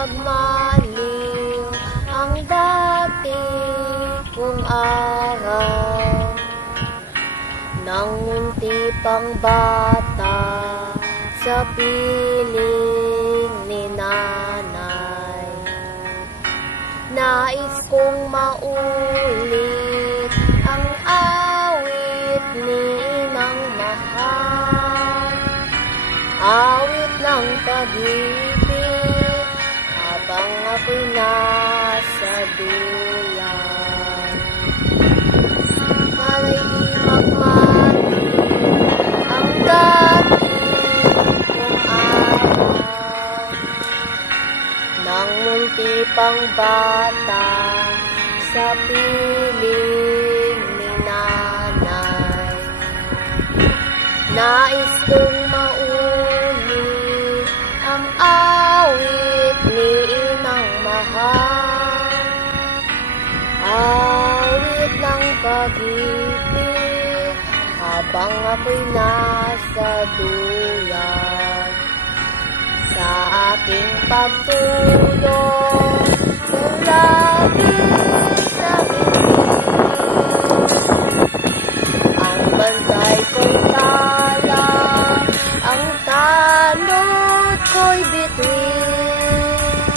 magmaliw ang dati kong araw. Nang munti pang bata sa piling ni nanay, nais kong maulit ang awit ni Inang Mahal, awit ng pag-ibig habang ako'y nasa duyan. Sana'y di magmaliw ang dati kong araw. Nang munti pang bata sa piling ni nanay, nais kong maulit ang awit ni Inang Mahal, awit ng pag-ibig habang ako'y nasa duyan. Sa aking pagtulog ng labis sa bibig, ang bantay ko'y tala, ang tanod ko'y bituin.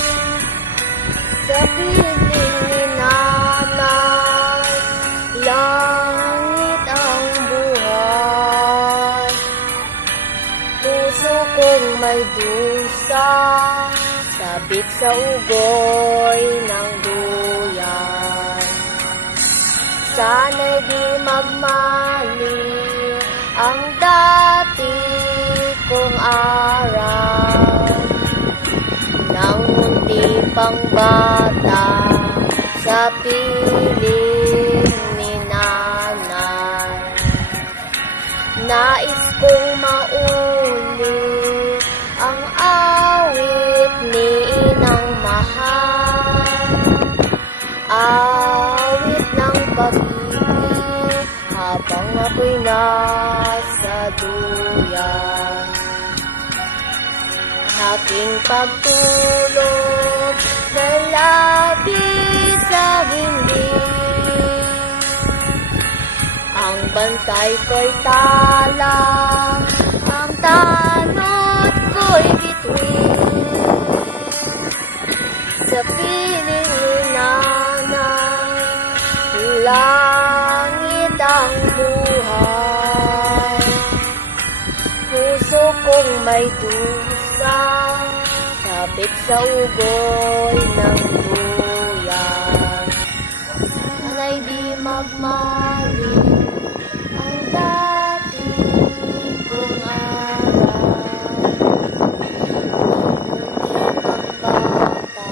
Sa piling ni nanay, langit ang buhay. Puso kong may dusa, sabik sa ugoy ng duyan. Sana'y di magmaliw ang dati kong araw. Nang munti pang bata sa piling ni nanay, nais kong maulit ang awit ni Inang Mahal, awit ng pag-ibig habang ako'y nasa duyan. Aking pagtulog na labis sa dingding, ang bantay ko'y tala, ang tanod ko'y bituin. Sa piling ni nanay, langit ang buhay. Puso kong may dusa, sabik sa ugoy ng duyan. Sana'y di magmaliw ang dati kong araw. Nang bata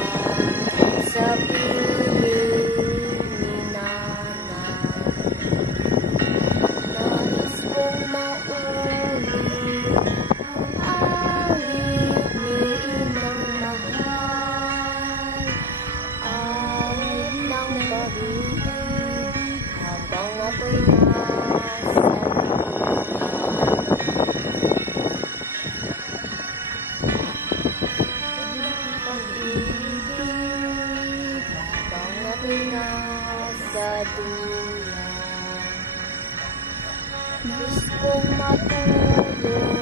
sa piling ni nanay, nais kong maulit ang awit ni Inang Mahal, awit ng pag-ibig habang ako'y nasa pag-ibig habang ako'y nasa duyan. Gusto kong matulog